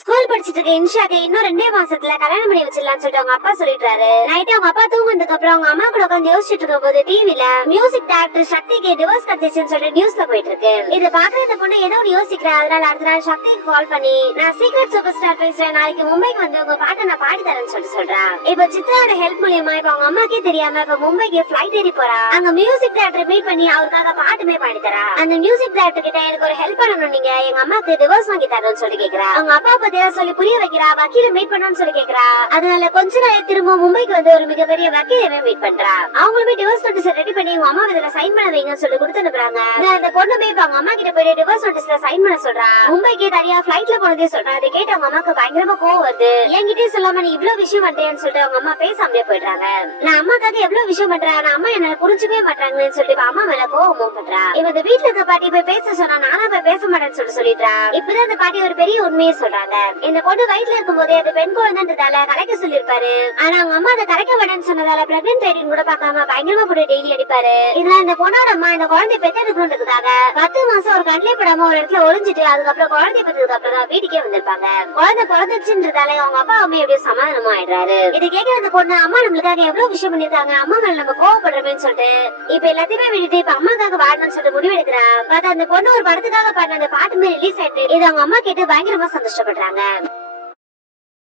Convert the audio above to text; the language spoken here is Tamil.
ஸ்கூல் படிச்சிட்டு இருக்க இன்ஷாக்கு இன்னும் 2 மாசத்துல கல்யாணம் பண்ணி வச்சிடலாம்னு சொல்லிட்டு அவங்க அப்பா சொல்லிட்டாரு. நைட் அவங்க அப்பா தூங்குனதுக்கு அப்புறம் அவங்க அம்மா கூட உட்காந்து யோசிச்சுட்டு இருக்கும் போது டிவில மியூசிக் டைரக்டர் சக்திக்கு டிவோர்ஸ் கிடைச்சிருச்சுன்னு சொல்லிட்டு நியூஸ்ல போயிட்டு இருக்கு. இத பாக்குற இந்த பொண்ணு ஏதோ ஒரு யோசிக்கிறா. அதனால அடுத்த நாள் சக்திக்கு கால் பண்ணி, நான் சீக்ரெட் சூப்பர் ஸ்டார் பேசுறேன், நாளைக்கு மும்பைக்கு வந்து உங்க பாட்டை நான் பாடி தரேன்னு சொல்றா. இப்ப சித்ராவோட ஹெல்ப் மூலியமா இப்ப அவங்க அம்மாக்கே தெரியாம இப்ப மும்பைக்கு பிளைட் ஏறி போறா. அங்க மியூசிக் டைரக்டர் மீட் பண்ணி அவருக்காக பாட்டுமே பாடி தரா. அந்த மியூசிக் டைரக்டர் கிட்ட எனக்கு ஒரு ஹெல்ப் பண்ணணும், நீங்க எங்க அம்மாக்கு டிவோர்ஸ் வாங்கி தரணும்னு சொல்லி கேக்குறா. அவங்க அப்பா பத்தியா சொல்லி புரிய வைக்கிறா. வக்கீல மீட் பண்ணணும்னு சொல்லி கேக்குறா. அதனால கொஞ்ச நாள் திரும்ப மும்பைக்கு வந்து ஒரு மிகப்பெரிய வக்கீலவே மீட் பண்றா. அவங்களுமே டிவோர்ஸ் நோட்டீஸ் ரெடி பண்ணி உங்க அம்மா இதுல சைன் பண்ண வைங்கன்னு சொல்லி கொடுத்து அனுப்புறாங்க. அந்த பொண்ணுமே இப்ப அவங்க அம்மா கிட்ட போய் டிவோர்ஸ் நோட்டீஸ்ல சைன் பண்ண சொல்றா. மும்பைக்கு தனியா பிளைட்ல போனதே சொல்றா. அதை கேட்டு அவங்க அம்மாக்கு பயங்கரமா கோவம் வருது. என்கிட்டே சொல்லாம நீ இவ்வளவு விஷயம் பண்றேன்னு சொல்லிட்டு அவங்க அம்மா பேசாமலே போயிடுறாங்க. நான் அம்மாக்காக எவ்வளவு விஷயம் பண்றேன், ஆனா அம்மா என்ன புரிஞ்சுக்கவே மாட்டாங்கன்னு சொல்லி அம்மா மேல கோவமும் பண்றா. இவங்க வீட்டுல இருக்க பாட்டி போய் பேச சொன்னா நானா போய் பேச மாட்டேன்னு சொல்லிட்டா. இப்பதான் அந்த பாட்டி ஒரு பெரிய உண்மையை சொல்றாங்க. இந்த பொண்ணு வயிற்றுல இருக்கும் போதே அது பெண் குழந்தைன்றதால கலைக்க சொல்லிருப்பாரு. ஆனா அவங்க அம்மா அதை கலைக்க வேண்டாம்னு சொன்னதால பிரெக்னன்ட் ரைடிங் கூட பார்க்காம பயங்கரமா போட்டு டெய்லி அடிப்பாரு. இதனால இந்த பொண்ணோட அம்மா இந்த குழந்தை பெத்தெடுக்கணுன்றதுக்காக 10 மாசம் ஒரு கண்ணிலே படாம ஒரு இடத்துல ஒளிஞ்சிட்டு அதுக்கப்புறம் குழந்தை பெற்றதுக்கு அப்புறம் தான் வீட்டுக்கே வந்திருப்பாங்க. குழந்தை பிறந்துச்சுன்றதால அவங்க அப்பா அம்மா எப்படியும் சமாதானமா ஆயிடுறாரு. இது கேட்கிற அந்த பொண்ணு அம்மா நம்மளுக்காக எவ்வளவு விஷயம் பண்ணிருக்காங்க, அம்மா மேல நம்ம கோவப்படுறோமேன்னு சொல்லிட்டு இப்ப எல்லாத்தையுமே விட்டுட்டு இப்ப அம்மாக்காக வாழணும்னு சொல்லிட்டு முடிவெடுக்கிறா. அந்த பொண்ணு ஒரு படத்துக்காக பாடின அந்த பாட்டுமே ரிலீஸ் ஆயிட்டு இது அவங்க அம்மா கேட்டு பயங்கரமா சந்தோஷப்படுறாங்க.